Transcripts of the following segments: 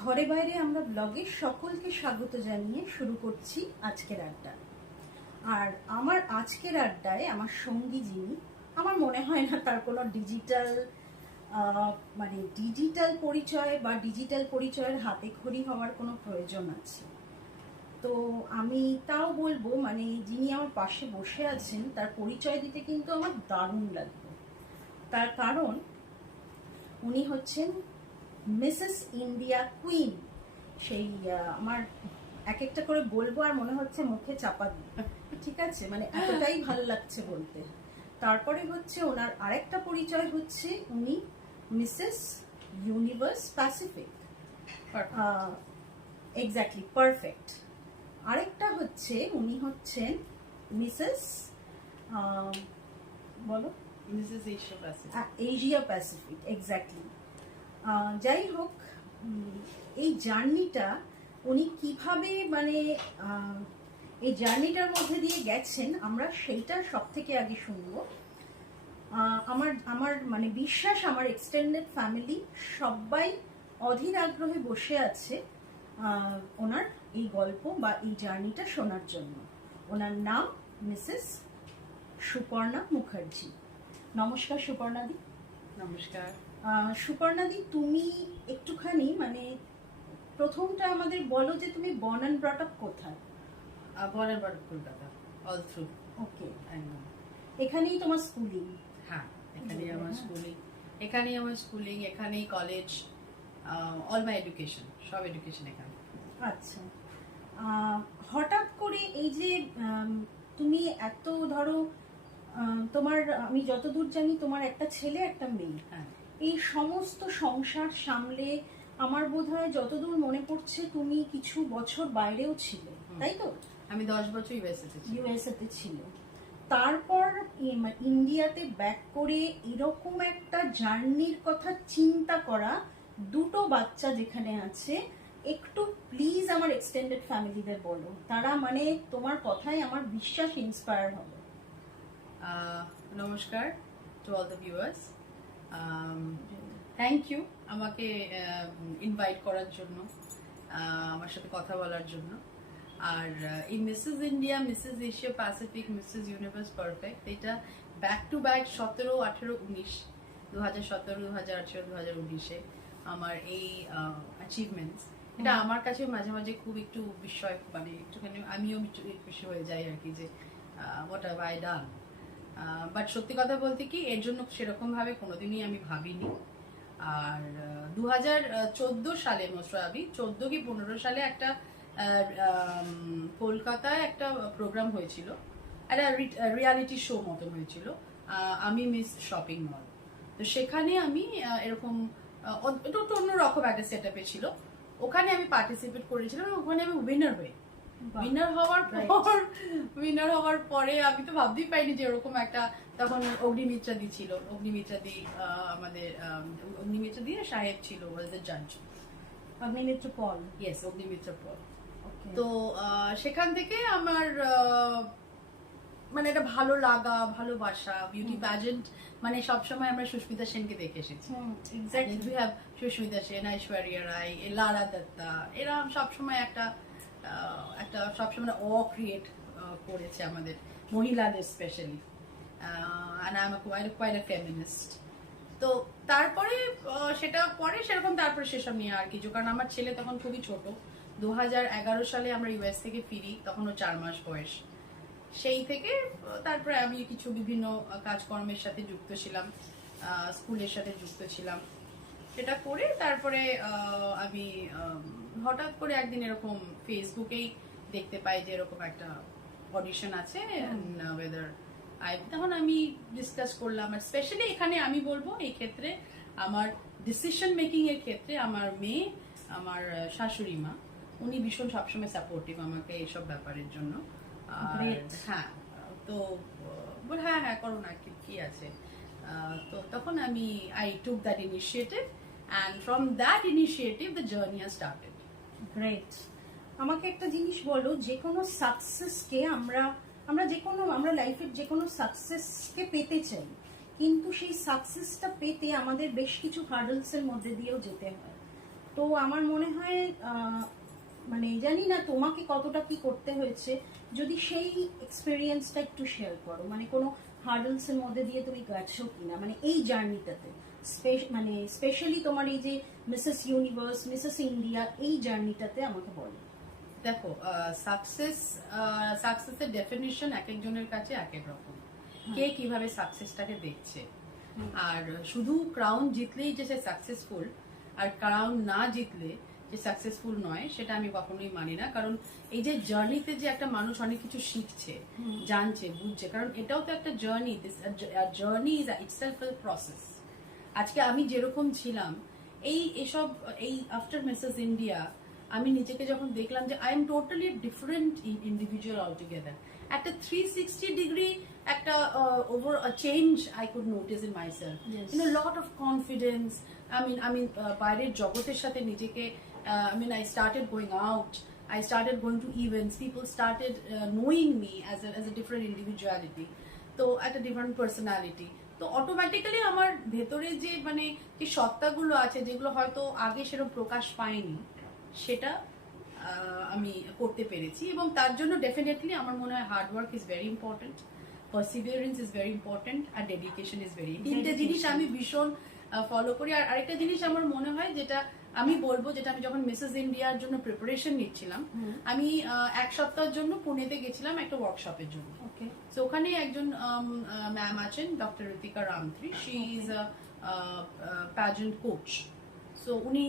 ঘরে বাইরে আমরা ব্লগে সকলকে স্বাগত জানিয়ে শুরু করছি আজকের আড্ডা। আর আমার আজকের আড্ডায় আমার সঙ্গী যিনি, আমার মনে হয় না তার কোনো ডিজিটাল পরিচয় বা ডিজিটাল পরিচয়ের হাতে খড়ি হওয়ার কোনো প্রয়োজন আছে। তো আমি তাও বলবো, যিনি আমার পাশে বসে আছেন তার পরিচয় দিতে কিন্তু আমার দারুণ লাগবে। তার কারণ উনি হচ্ছেন মিসেস ইন্ডিয়া কুইন। সেই আমার এক একটা করে বলবো আর মনে হচ্ছে মুখে চাপা দিই, ঠিক আছে, এতটাই ভালো লাগছে বলতে। তারপরে হচ্ছে ওনার আরেকটা পরিচয় হচ্ছে উনি Mrs universe Pacific. Exactly, perfect. আরেকটা হচ্ছে উনি হচ্ছেন মিসেস বলো Mrs Asia Pacific. Asia Pacific, exactly. যাই হোক, এই জার্নিটা উনি কিভাবে এই জার্নিটার মধ্যে দিয়ে গেছেন আমরা সেইটা সব থেকে আগে শুনবো। আমার বিশ্বাস আমার এক্সটেন্ডেড ফ্যামিলি সবাই অধীর আগ্রহে বসে আছে ওনার এই গল্প বা এই জার্নিটা শোনার জন্য। ওনার নাম মিসেস সুপর্ণা মুখার্জি। নমস্কার সুপর্ণাদি। নমস্কার। সুপর্ণাদি, তুমি একটুখানি প্রথমটা আমাদের বলো যে তুমি বর্ন অ্যান্ড ব্রট আপ কোথায়? Born and brought up Kolkata, all through. Okay, এখানেই তোমার স্কুলিং? হ্যাঁ, এখানেই আমার স্কুলিং, এখানেই কলেজ, অল মাই এডুকেশন, সব এডুকেশন এখানে। আচ্ছা, হঠাৎ করে এই যে তুমি এত ধরো তোমার, আমি যতদূর জানি তোমার একটা ছেলে একটা মেয়ে, হ্যাঁ, এই সমস্ত সংসার সামলে আমার বোধহয় যতদূর মনে পড়ছে তুমি কিছু বছর বাইরেও ছিলে, তাই তো? আমি 10 বছর ইউএসএতে ছিলে। তারপর ইন্ডিয়াতে ব্যাক করে এরকম একটা জার্নির কথা চিন্তা করা, দুটো বাচ্চা যেখানে আছে, একটু প্লিজ আমার এক্সটেন্ডেড ফ্যামিলিদের বলো, তারা তোমার কথায় আমার বিশ্বাস ইন্সপায়ার হবে। নমস্কার to all the viewers. Thank you আমাকে ইনভাইট করার জন্য, আমার সাথে কথা বলার জন্য। আর এই Mrs India, Mrs Asia Pacific, Mrs Universe perfect, এটা ব্যাক টু ব্যাক 17, 18, 19, 2017, 2018, 2019-এ আমার এই অ্যাচিভমেন্টস, এটা আমার কাছে মাঝে মাঝে খুব একটু বিস্ময়, একটুখানি আমিও খুশি হয়ে যাই আর কি, যে what have I done. But সত্যি কথা বলতে কি, এর জন্য সেরকম ভাবে কোনোদিনই আমি ভাবিনি। আর 2014 সালে, মোস্টলি 14 কি 15 সালে একটা কলকাতায় একটা প্রোগ্রাম হয়েছিল, একটা রিয়ালিটি শো মতন হয়েছিল, আমি মিস শপিং মল। তো সেখানে আমি এরকম একটু অন্যরকম একটা সেট আপে ছিল, ওখানে আমি পার্টিসিপেট করেছিলাম। ওখানে আমি উইনার হওয়ার পরে আমি তো ভাবতেই পাইনি যে এরকম একটা, তখন অগ্নিমিত্রা দি ছিল, আমাদের অগ্নিমিত্রা দি সাহেব ছিল ওয়াজ দ্য জাজ। অগ্নিমিত্র পল, ইয়েস, অগ্নিমিত্র পল। তো সেখান থেকে আমার একটা ভালো লাগা, ভালোবাসা, বিউটি প্যাজেন্ট, সবসময় আমরা সুস্মিতা সেনকে দেখে এসেছি। সুস্মিতা সেন, ঐশ্বরিয়া রায়, লারা দত্তা, এরা সবসময় একটা সবসময় ক্রিয়েট করেছে আমাদের মহিলাদের, specially. and I'm quite a feminist. তো তারপরে সেটা পরে সেরকম, তারপরে সেসব নিয়ে আর কিছু, কারণ আমার ছেলে তখন খুবই ছোট। 2011 সালে আমরা ইউএস থেকে ফিরি, তখন ও 4 মাস বয়স। সেই থেকে তারপরে আমি কিছু বিভিন্ন কাজকর্মের সাথে যুক্ত ছিলাম, স্কুলের সাথে যুক্ত ছিলাম। সেটা করে তারপরে আমি হঠাৎ করে একদিন এরকম ফেসবুকেই দেখতে পাই যে এরকম একটা অডিশন আছে, তখন আমি ডিসকাস করলাম। আর স্পেশালি এখানে আমি বলবো, এই ক্ষেত্রে আমার ডিসিশন মেকিং এর ক্ষেত্রে আমার মেয়ে, আমার শাশুড়ি মা, উনি ভীষণ সবসময় সাপোর্টিভ আমাকে এইসব ব্যাপারের জন্য। হ্যাঁ, তো হ্যাঁ করো না, কি আছে। তো তখন আমি I took that initiative, and from that initiative the journey has started. Great. আমাকে একটা জিনিস বলো, যে কোনো সাকসেসকে আমরা লাইফের যে কোনো সাকসেসকে পেতে চাই, কিন্তু সেই সাকসেসটা পেতে আমাদের বেশ কিছু হার্ডলস এর মধ্যে দিয়েও যেতে হয়। তো আমার মনে হয় মানে জানি না তোমাকে কতটা কি করতে হয়েছে, যদি সেই এক্সপিরিয়েন্সটা একটু শেয়ার করো, মানে কোনো হার্ডলস এর মধ্যে দিয়ে তুমি গেছো কিনা, মানে এই জার্নিটাতে, মানে স্পেশালি তোমার এই যে মিসেস ইউনিভার্স, মিসেস ইন্ডিয়া, এই জার্নিটাতে আমাকে বলো। দেখো, সাকসেসের ডেফিনিশন এক একজনের কাছে এক এক রকম, কে কিভাবে সাকসেসটাকে দেখছে। আর শুধু ক্রাউন জিতলেই যে সে সাকসেসফুল, আর ক্রাউন না জিতলে যে সাকসেসফুল নয়, সেটা আমি কখনোই মানি না। কারণ এই যে জার্নিতে যে একটা মানুষ অনেক কিছু শিখছে, জানছে, বুঝছে, কারণ এটাও তো একটা journey. Journey is itself a process. আজকে আমি যেরকম ছিলাম, এসব আফটার মিসেস ইন্ডিয়া আমি নিজেকে যখন দেখলাম যে I am totally different individual altogether, একটা 360 ডিগ্রি একটা over change I could notice in my self, lot of confidence. আমি বাইরের জগতের সাথে নিজেকে, I started going out, I started going to events, people started knowing me as a different individuality, তো একটা different personality. তো automatically আমার ভেতরে যে যে সত্তাগুলো আছে, যেগুলো হয়তো আগে সেরকম প্রকাশ পায়নি, সেটা আমি করতে পেরেছি। এবং তার জন্য ডেফিনেটলি আমার মনে হয় hard work is very important, perseverance is very important, আর ডেডিকেশন ইজ ভেরি, তিনটে জিনিস আমি ভীষণ ফলো করি। আর আরেকটা জিনিস আমার মনে হয়, যেটা আমি বলবো, যেটা আমি যখন মিসেস ইন্ডিয়ার জন্য প্রিপারেশন নিচ্ছিলাম, আমি 1 সপ্তাহের জন্য পুনেতে গেছিলাম একটা ওয়ার্কশপের জন্য। তো ওখানে একজন ম্যাম আছেন, doctor Ritika Ramatri, she is a pageant coach. So উনি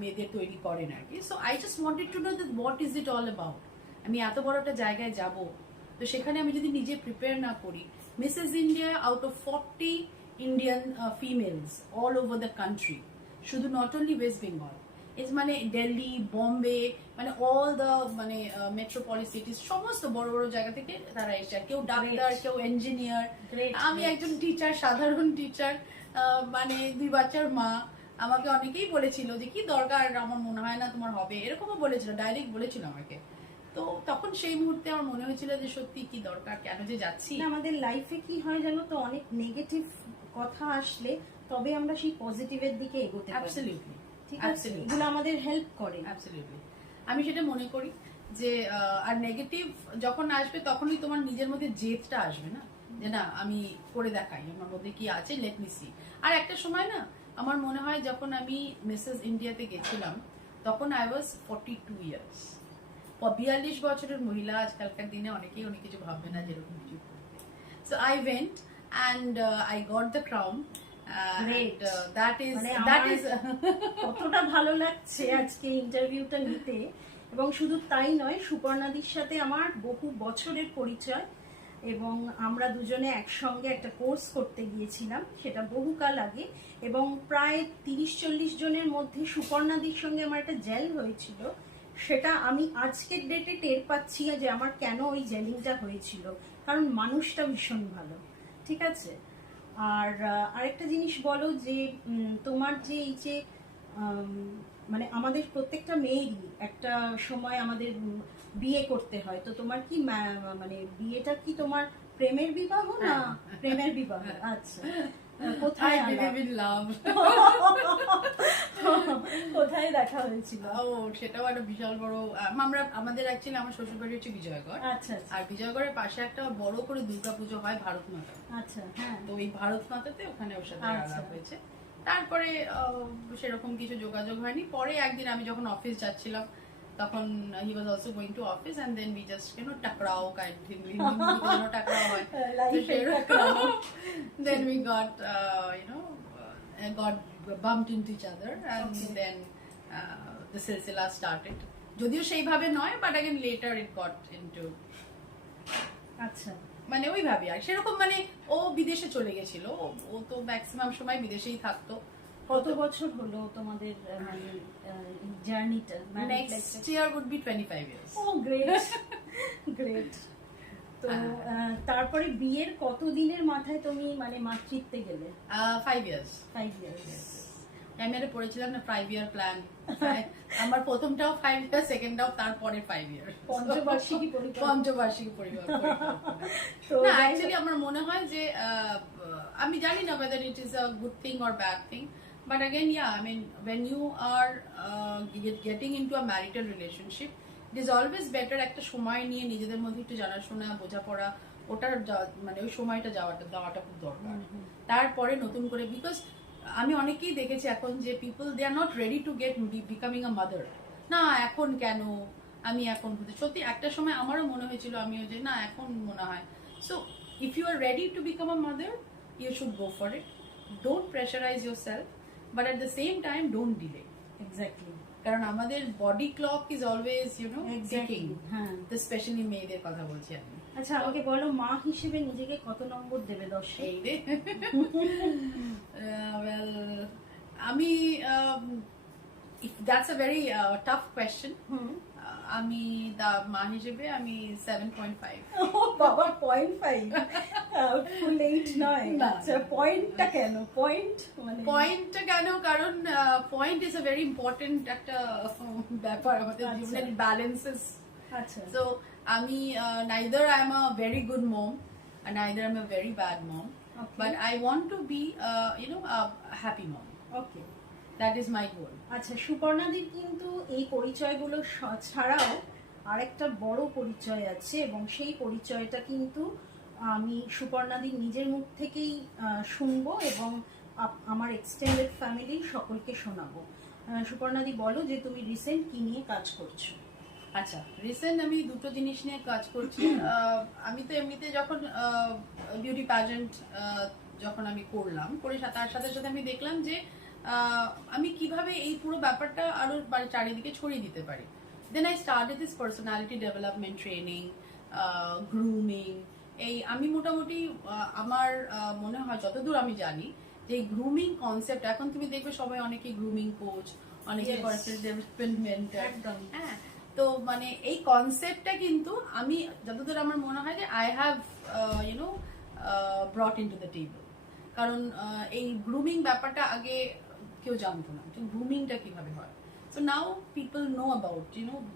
মেয়েদের তৈরি করেন আর কি। So I just wanted to know that what is it all about. আমি এত বড় একটা জায়গায় যাব, তো সেখানে আমি যদি নিজে প্রিপেয়ার না করি, Mrs India out of 40 Indian females all over the country, শুধু not only West Bengal, is Delhi, Bombay, all the metropolis cities, সমস্ত বড় বড় জায়গা থেকে তারা এসে, কেউ ডাক্তার, কেউ ইঞ্জিনিয়ার, আমি একজন টিচার, সাধারণ টিচার, 2 বাচ্চার মা। আমাকে অনেকেই বলেছিল যে কি দরকার, আমার মনে হয় না তোমার হবে, এরকমও বলেছিল, ডাইরেক্ট বলেছিল আমাকে। তো তখন সেই মুহূর্তে আমার মনে হয়েছিল যে সত্যি কি দরকার, কেন যে যাচ্ছি। আমাদের লাইফে কি হয় জানো তো, অনেক নেগেটিভ কথা আসলে তবে আমরা সেই পজিটিভের দিকে এগোতে পারি। অ্যাবসলিউটলি, ঠিক আছে, এগুলো আমাদের হেল্প করে। অ্যাবসলিউটলি, আমি সেটা মনে করি যে আর নেগেটিভ যখন আসবে, তখনই তোমার নিজের মধ্যে জেদটা আসবে না, যে না আমি করে দেখাই, আমার মধ্যে কি আছে, লেট মি সি। আর একটা সময় না, আমার মনে হয় যখন আমি মিসেস ইন্ডিয়াতে গেছিলাম, তখন আই ওয়াজ 42 ইয়ার্স। 42 বছরের মহিলা, আজকালকার দিনে অনেকেই অনেক কিছু ভাববে না যেরকম কিছু করবে। So I went and I got the crown. কতটা ভালো লাগছে আজকে ইন্টারভিউটা নিতে। এবং শুধু তাই নয়, সুপর্ণাদির সাথে আমার বহু বছরের পরিচয়, এবং আমরা দুজনে একসঙ্গে একটা কোর্স করতে গিয়েছিলাম, সেটা বহুকাল আগে। এবং প্রায় 30-40 জনের মধ্যে সুপর্ণাদির সঙ্গে আমার একটা জেল হয়েছিল, সেটা আমি আজকের ডেটে টের পাচ্ছি যে আমার কেন ওই জেলিংটা হয়েছিল, কারণ মানুষটা ভীষণ ভালো। ঠিক আছে। আর আরেকটা জিনিস বলো, যে তোমার যে এই যে আমাদের প্রত্যেকটা মেয়েরই একটা সময় আমাদের বিয়ে করতে হয়, তো তোমার কি বিয়েটা কি তোমার প্রেমের বিবাহ না প্রেমের বিবাহ? আচ্ছা, কোথায় কোথায় দেখা হয়েছিল? ও, সেটাও একটা বিশাল বড়। আমাদের অ্যাকচুয়ালি আমার শ্বশুর বাড়ি হচ্ছে বিজয়গড়। আচ্ছা। আর বিজয়গড়ের পাশে একটা বড় করে দুর্গাপুজো হয়, ভারত মাতা। আচ্ছা, হ্যাঁ। তো এই ভারত মাতাতে ওখানে ওর সাথে আলাপ হয়েছে। তারপরে সেরকম কিছু যোগাযোগ হয়নি। পরে একদিন আমি যখন অফিস যাচ্ছিলাম, তখন he was also going to office, and then we just টাকরাও কাইন্ড অফ হিন্দি টাকরাও হয়, then we got got bumped into each other, and then the silsila started. যদিও সেইভাবে নয়, but again later it got into, আচ্ছা, ওইভাবে। আর সেরকম ও বিদেশে চলে গেছিল, ও তো ম্যাক্সিমাম সময় বিদেশেই থাকতো। কত বছর হলো তোমাদের জার্নিটা? Next year would be 25 years. Oh, great. Great. তো তারপরে বিয়ের কত দিনের মাথায় তুমি মাতৃত্বে গেলে? 5 years. 5 years. আমি আরে পড়েছিলাম না 5 year প্ল্যান। আমার প্রথমটাও 5 year, সেকেন্ডটাও তারপরে 5 year। পঞ্চবার্ষিকী পরিকল্পনা। না, অ্যাকচুয়ালি আমার মনে হয় যে আমি জানি না whether it is a good thing or bad thing, But again, yeah, I mean, when you are getting into a marital relationship, it is always better একটা সময় নিয়ে নিজেদের মধ্যে একটু জানাশোনা বোঝাপড়া ওটার মানে ওই সময়টা দেওয়াটা খুব দরকার। তারপরে নতুন করে, বিকজ আমি অনেকেই দেখেছি এখন যে people they are not ready to get becoming a mother. না এখন কেন, আমি এখন হতে, সত্যি একটা সময় আমারও মনে হয়েছিল, আমিও যে না এখন মনে হয়। So if you are ready to become a mother, you should go for it. Don't pressurise yourself, but at the same time don't delay. Exactly, কারণ আমাদের body clock is always ticking. হ্যাঁ, তো specially মেয়েদের কথা বলছি আমি। আচ্ছা আমাকে বলো, মা হিসেবে নিজেকে কত নম্বর দেবে 10? এই রে well, আমি that's a very tough question. আমি মা হিসেবে আমি 7.5। বাবা 0.5, ফুল 8 নয়। না। আচ্ছা পয়েন্টটা কেন? পয়েন্ট মানে পয়েন্টটা কেন, কারণ point is a very important একটা ব্যাপার আমাদের আচ্ছা। জীবনের, ব্যালেন্সেস। আচ্ছা, So আমি neither I am a very good mom and neither I am a very bad mom, Okay. but I want to be a happy mom. Okay. That is my goal. আচ্ছা, সুপর্ণাদির কিন্তু এই পরিচয়গুলো ছাড়াও আরেকটা বড় পরিচয় আছে, এবং সেই পরিচয়টা কিন্তু আমি সুপর্ণাদির নিজের মুখ থেকেই শুনবো এবং আমার এক্সটেন্ডেড ফ্যামিলি সকলকে শোনাবো। সুপর্ণাদি বলো যে তুমি রিসেন্ট কি নিয়ে কাজ করছো? আচ্ছা, রিসেন্ট আমি দুটো জিনিস নিয়ে কাজ করছি। আমি তো এমনিতে যখন বিউটি প্যাজেন্ট যখন আমি করলাম, করে তার সাথে সাথে আমি দেখলাম যে আমি কিভাবে এই পুরো ব্যাপারটা আরো চারিদিকে ছড়িয়ে দিতে পারি। Then I started this personality development training, grooming. এই আমি মোটামুটি আমার মনে হয় যতদূর আমি জানি যে গ্রুমিং কনসেপ্ট, এখন তুমি দেখবে সবাই অনেকে গ্রুমিং কোচ, অনেকে Yes. Personal development. একদম। হ্যাঁ, তো মানে এই কনসেপ্টটা কিন্তু আমি যতদূর আমার মনে হয় যে I have ব্রট into the table. কারণ এই গ্রুমিং ব্যাপারটা আগে কেউ জানতো না, তো গ্রুমিংটা কিভাবে হয়। So now people know about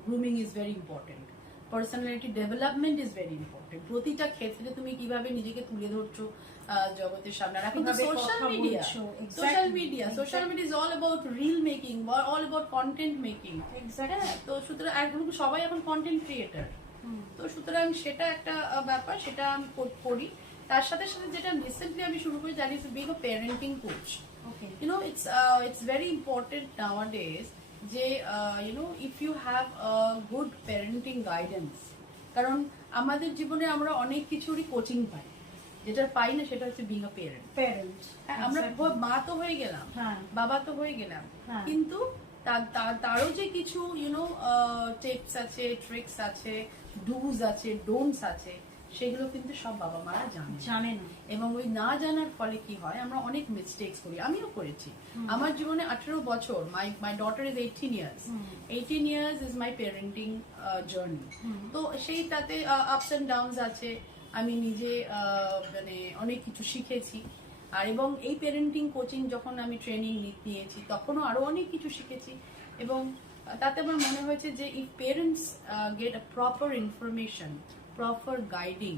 grooming is very important, personality development is very important. প্রতিটা ক্ষেত্রে তুমি কিভাবে নিজেকে তুলে ধরছো জগতের সামনে। এখন তো social media, social media is all about reel making, all about content making. হ্যাঁ, তো সুতরাং একদম সবাই এখন কন্টেন্ট ক্রিয়েটার। তো সুতরাং সেটা একটা ব্যাপার, সেটা আমি করি। তার সাথে সাথে যেটা রিসেন্টলি আমি শুরু করে জানি, being a parenting coach. Okay. It's very important nowadays যে if you have a good parenting guidance, কারণ আমাদের জীবনে আমরা অনেক কিছুরই কোচিং পাই, যেটা পাই না সেটা হচ্ছে বিং আ প্যারেন্ট। আমরা মা তো হয়ে গেলাম, বাবা তো হয়ে গেলাম, কিন্তু তারও যে কিছু টিপস আছে, ট্রিক্স আছে, ডুজ আছে, ডোন্টস আছে, সেগুলো কিন্তু সব বাবা মারা জানে না। এবং ওই না জানার ফলে কি হয়, আমরা অনেক মিস্টেকস করি, আমিও করেছি। আমার জীবনে 18 বছর, my daughter is 18 years. 18 years is my parenting journey. তো সেইটাতে আপস এন্ড ডাউনস আছে। আমি নিজে মানে অনেক কিছু শিখেছি, আর এবং এই প্যারেন্টিং কোচিং যখন আমি ট্রেনিং নিয়েছি তখনও আরো অনেক কিছু শিখেছি। এবং তাতে আমার মনে হয়েছে যে if parents get a proper information, proper guiding,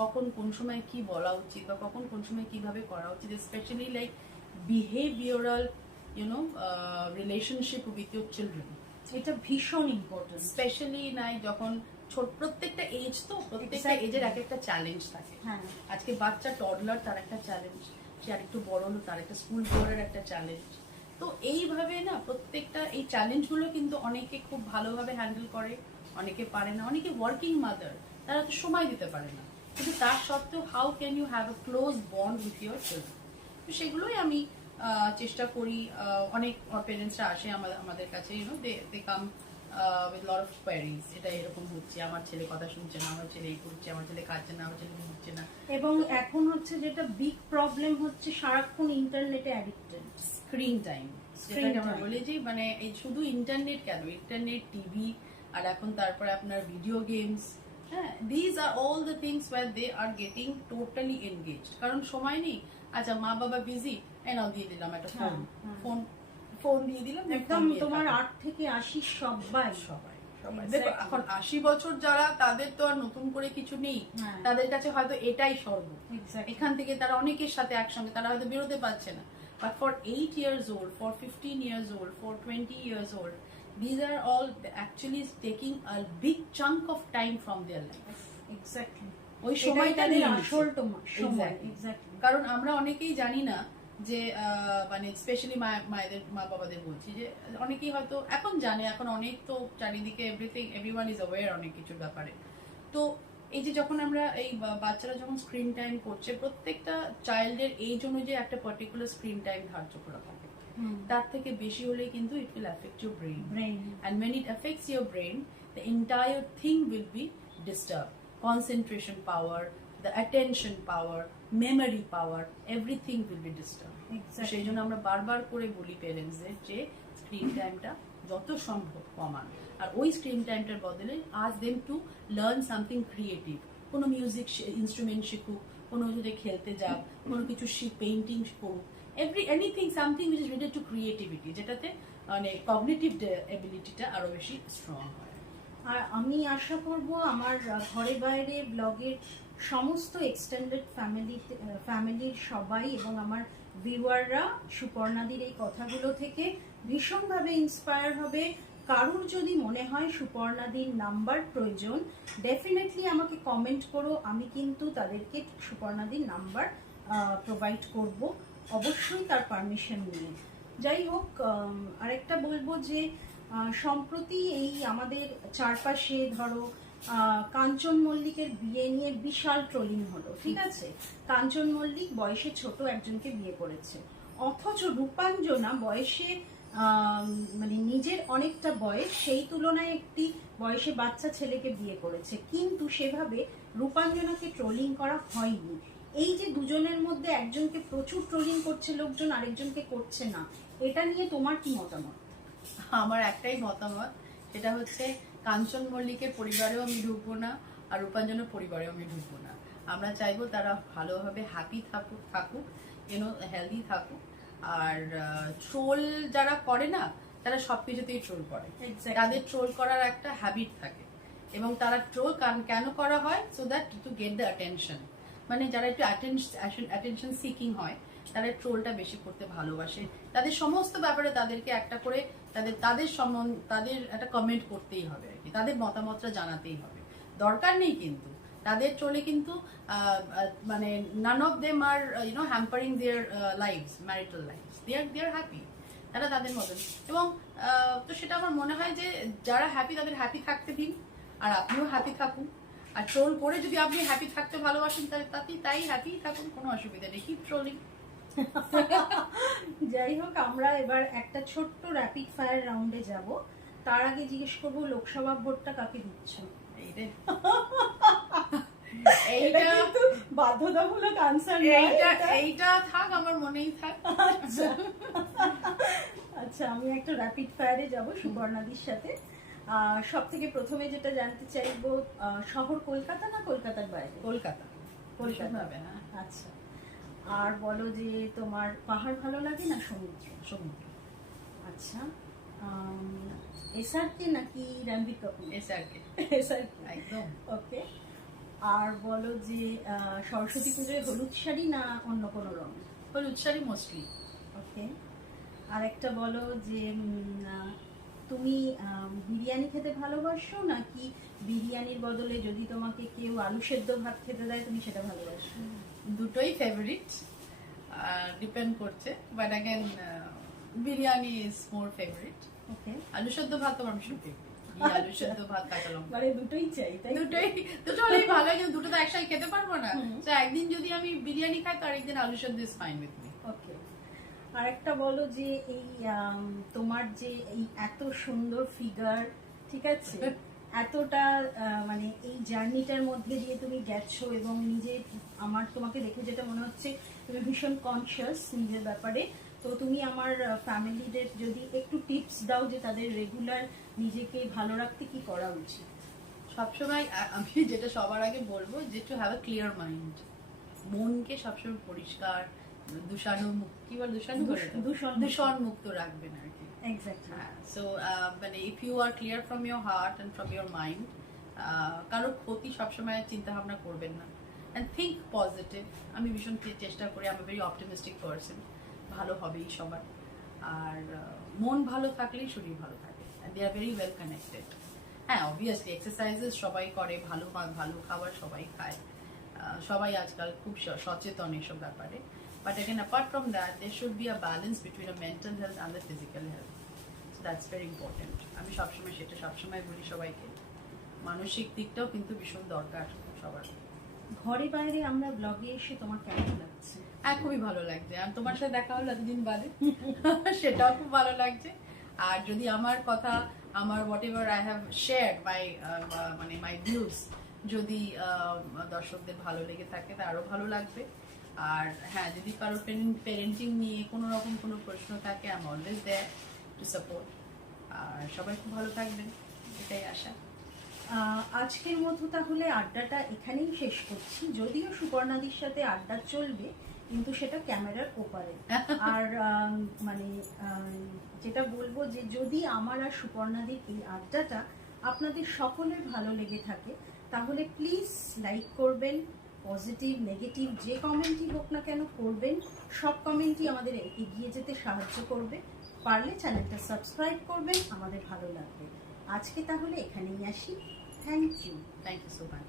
কখন কোন সময় কি বলা উচিত বা কখন কোন সময় কিভাবে করা উচিত, specially like behavioural relationship with your children, এটা ভীষণ ইম্পর্টেন্ট। স্পেশালি নাই যখন প্রত্যেকটা এজ, তো প্রত্যেকটা এজের এক একটা চ্যালেঞ্জ থাকে। আজকে বাচ্চা টডলার, তার একটা চ্যালেঞ্জ, সে আরেকটু বড় হলো তার একটা স্কুল গোয়ারের একটা চ্যালেঞ্জ। তো এইভাবে না প্রত্যেকটা এই চ্যালেঞ্জগুলো কিন্তু অনেকে খুব ভালোভাবে হ্যান্ডেল করে, অনেকে পারে না। অনেকে ওয়ার্কিং মাদার, তারা তো সময় দিতে পারে না, কিন্তু তার সত্ত্বেও how can you have a close bond with your children. তো সেগুলোই আমি চেষ্টা করি। অনেক প্যারেন্টসরা আসে আমাদের কাছে, দে কাম with lot of queries, এটা এরকম হচ্ছে, আমার ছেলে কথা শুনছে না, আমার ছেলে এই করছে, আমার ছেলে খাচ্ছে না, আমার ছেলে ঘুমোচ্ছে না। এবং এখন হচ্ছে যেটা বিগ প্রবলেম হচ্ছে, সারাক্ষণ ইন্টারনেটে অ্যাডিক্টেড, স্ক্রিন টাইম। যেটাকে আমরা বলি যে মানে এই শুধু ইন্টারনেট কেন, ইন্টারনেট, টিভি, আর এখন তারপরে আপনার ভিডিও গেমস। হ্যাঁ, these are all the things where they are getting totally engaged. কারণ সময় নেই, আচ্ছা মা বাবা বিজি, এনাও দিয়ে দিলাম একটা ফোন দিয়ে দিলাম, একদম তোমার 8 থেকে 80 সবাই। দেখো এখন 80 বছর যারা, তাদের তো আর নতুন করে কিছু নেই, তাদের কাছে হয়তো এটাই স্বর্গ। এখান থেকে তারা অনেকের সাথে একসঙ্গে, তারা হয়তো বেরোতে পারছে না, But for 8 years old, for 15 years old, for 20 years old, these are all actually taking a big chunk of time from their life. Exactly ওই সময়টা তাদের নিয়ে আসল নিচ্ছে। সময় Exactly. এক্স্যাক্টলি কারণ আমরা অনেকেই জানি না যে মানে স্পেশালি মায়েদের মা বাবাদের বলছি যে অনেকেই হয়তো এখন জানে, এখন অনেক তো চারিদিকে এভরিওয়ান ইজ অ্যাওয়্যার অনেক কিছুর ব্যাপারে। তো এই যে যখন আমরা এই বাচ্চারা যখন স্ক্রিন টাইম করছে, প্রত্যেকটা চাইল্ডের এজ অনুযায়ী একটা পার্টিকুলার স্ক্রিন টাইম ধার্য করা থাকে, তার থেকে বেশি হলে কিন্তু it will affect your brain, and when it affects your brain, the entire thing will be disturbed. Concentration power, the attention power, memory power, everything will be disturbed. সেই জন্য আমরা বারবার করে বলি প্যারেন্টসদের যে স্ক্রিন টাইমটা যত সম্ভব কমান, আর ওই স্ক্রিন টাইমটার বদলে ask them to learn something creative. কোনো মিউজিক ইনস্ট্রুমেন্ট শিখুক, কোনো যদি খেলতে যাক, কোনো কিছু পেইন্টিং করুক, anything something which is related to creativity, যেটাতে মানে কগনিটিভ এবিলিটিটা আরো বেশি স্ট্রং হয়। আর আমি আশা করব আমার ঘরে বাইরে ব্লগের সমস্ত এক্সটেন্ডেড ফ্যামিলির সবাই এবং আমার ভিউয়াররা সুপর্ণাদির এই কথাগুলো থেকে ভীষণভাবে ইন্সপায়ার হবে। কারুর যদি মনে হয় সুপর্ণাদির নাম্বার প্রয়োজন, ডেফিনেটলি আমাকে কমেন্ট করো, আমি কিন্তু তাদেরকে সুপর্ণাদির নাম্বার প্রোভাইড করব, অবশ্যই তার পারমিশন নিয়ে। যাই হোক, আরেকটা বলবো যে সম্প্রতি এই আমাদের চারপাশে ধরো কাঞ্চন মল্লিকের বিয়ে নিয়ে বিশাল ট্রোলিং হলো, ঠিক আছে? কাঞ্চন মল্লিক বয়সে ছোট একজনকে বিয়ে করেছে, অথচ রূপাঞ্জনা বয়সে মানে নিজের অনেকটা বয়স, সেই তুলনায় একটি বয়সে বাচ্চা ছেলেকে বিয়ে করেছে, কিন্তু সেভাবে রূপাঞ্জনাকে ট্রোলিং করা হয়নি। এই যে দুজনের মধ্যে একজনকে প্রচুর ট্রোলিং করছে লোকজন, আরেকজনকে করছে না, এটা নিয়ে তোমার কি মতামত? আমার একটাই মতামত, সেটা হচ্ছে কাঞ্চন মল্লিকের পরিবারেও আমি ঢুকবো না, আর রূপাঞ্জনের পরিবারেও আমি ঢুকবো না। আমরা চাইবো তারা ভালোভাবে হ্যাপি থাকুক, হেলদি থাকুক। আর ট্রোল যারা করে না, তারা সবকিছুতেই ট্রোল করে, তাদের ট্রোল করার একটা হ্যাবিট থাকে, এবং তারা ট্রোল কেন করা হয়? So that to get the attention. মানে যারা একটু অ্যাটেনশন সিকিং হয়, তারা ট্রোলটা বেশি করতে ভালোবাসে, তাদের সমস্ত ব্যাপারে তাদেরকে একটা করে তাদের একটা কমেন্ট করতেই হবে আর কি, তাদের মতামতটা জানাতেই হবে। দরকার নেই কিন্তু তাদের ট্রোলে কিন্তু মানে none of them are hampering their lifes, marital lifes, they are happy, তারা তাদের মতন। এবং তো সেটা আমার মনে হয় যে যারা হ্যাপি তাদের হ্যাপি থাকতে দিন, আর আপনিও হ্যাপি থাকুন। আর ট্রোল করে যদি আপনি হ্যাপি থাকতে ভালোবাসেন, তাই হ্যাপি থাকুন, কোনো অসুবিধা নেই, কি ট্রোলিং। যাই হোক, আমরা এবার একটা ছোট্ট র্যাপিড ফায়ার রাউন্ডে যাব। তার আগে জিজ্ঞেস করবো, লোকসভা ভোটটা কাকে দিচ্ছ? এইটা কিন্তু বাধ্যতামূলক আনসার নয়, এইটা থাক, আমার মনেই থাক। আচ্ছা, আমি একটা র্যাপিড ফায়ারে যাব সুবর্ণাদির সাথে। সব থেকে প্রথমে যেটা জানতে চাইবো, শহর কলকাতা না কলকাতার বাইরে? কলকাতা। আচ্ছা, আর বলো যে তোমার পাহাড় ভালো লাগে না সমুদ্র? সমুদ্র। আচ্ছা, এসআরকে নাকি রণবীর কাপুর? এসআরকে। একদম। ওকে। আর বলো যে সরস্বতী পুজোয় হলুদ শাড়ি না অন্য কোনো রং? হলুদ শাড়ি মোস্টলি। ওকে। আর একটা বলো যে তুমি বিরিয়ানি খেতে ভালোবাসো নাকি বিরিয়ানির বদলে যদি তোমাকে কেউ আলু সেদ্ধ ভাত খেতে দেয় তুমি সেটা ভালোবাসো? দুটোই ফেভারিট, ডিপেন্ড করছে, but again biryani is more favourite. Okay. আলু সেদ্ধ ভাত আমার ভীষণ ফেভারিট, আলু সেদ্ধ ভাত কাঁচা লঙ্কা, মানে দুটোই চাই, তাই? দুটো হলেই ভালো, কিন্তু দুটো তো একসাথে খেতে পারবো না, তো একদিন যদি আমি বিরিয়ানি খাই তো আরেকদিন আলু সেদ্ধ ইজ ফাইন উইথ মি। ওকে। আরেকটা বলো যে এই তোমার যে এই এত সুন্দর ফিগার, ঠিক আছে, এতটা মানে এই জার্নিটার মধ্যে দিয়ে তুমি গেছো, এবং নিজে আমার তোমাকে দেখে যেটা মনে হচ্ছে তুমি ভীষণ কনসিয়াস নিজের ব্যাপারে। তো তুমি আমার ফ্যামিলিদের যদি একটু টিপস দাও যে তাদের রেগুলার নিজেকে ভালো রাখতে কি করা উচিত? সবসময় আমি যেটা সবার আগে বলবো যে to have a clear mind, মনকে সবসময় পরিষ্কার, দূষণ মুক্ত রাখবেন আর কি। এক্স্যাক্টলি। সো মানে if you are clear from your heart and from your mind, কারোর ক্ষতি সবসময় চিন্তা ভাবনা করবেন না, অ্যান্ড থিঙ্ক পজিটিভ। আমি ভীষণ চেষ্টা করি, আমি ভেরি অপটিমিস্টিক পার্সন, ভালো হবেই সবার। আর মন ভালো থাকলেই শরীর ভালো থাকে, দে আর ভেরি ওয়েল কানেক্টেড। হ্যাঁ, অবভিয়াসলি এক্সারসাইজেস সবাই করে, ভালো ভালো খাবার সবাই খায়, সবাই আজকাল খুব সচেতন এসব ব্যাপারে। But again apart from that there should be a balance between a mental health and the physical health. So that's very important. আমি সবসময় বলি সবাইকে, মানসিক দিকটাও কিন্তু ভীষণ দরকার সবার। ঘরে বাইরে আমরা ব্লগে এসে তোমার কেমন লাগছে? হ্যাঁ, খুবই ভালো লাগছে। আর তোমার সাথে দেখা হলো এতদিন বাদে, সেটাও খুব ভালো লাগছে। আর যদি আমার কথা, আমার what ever I have shared মানে মাই ভিউজ, যদি দর্শকদের ভালো লেগে থাকে তা আরো ভালো লাগবে। আর হ্যাঁ, যদি কারো পেরেন্টিং নিয়ে কোনো রকম কোনো প্রশ্ন থাকে, I am always there to support. আর সবাই খুব ভালো থাকবেন, এটাই আশা। আজকের মতো তাহলে আড্ডাটা এখানেই শেষ করছি। যদিও সুপর্ণাদির সাথে আড্ডা চলবে, কিন্তু সেটা ক্যামেরার ওপারে। আর মানে যেটা বলবো যে যদি আমার আর সুপর্ণাদির এই আড্ডাটা আপনাদের সকলের ভালো লেগে থাকে, তাহলে প্লিজ লাইক করবেন, পজিটিভ নেগেটিভ যে কমেন্টই হোক না কেন করবেন। সব কমেন্টই আমাদের এগিয়ে যেতে সাহায্য করবে। পারলে চ্যানেলটা সাবস্ক্রাইব করবেন, আমাদের ভালো লাগবে। আজকে তাহলে এখানেই আসি। Thank you thank you so much.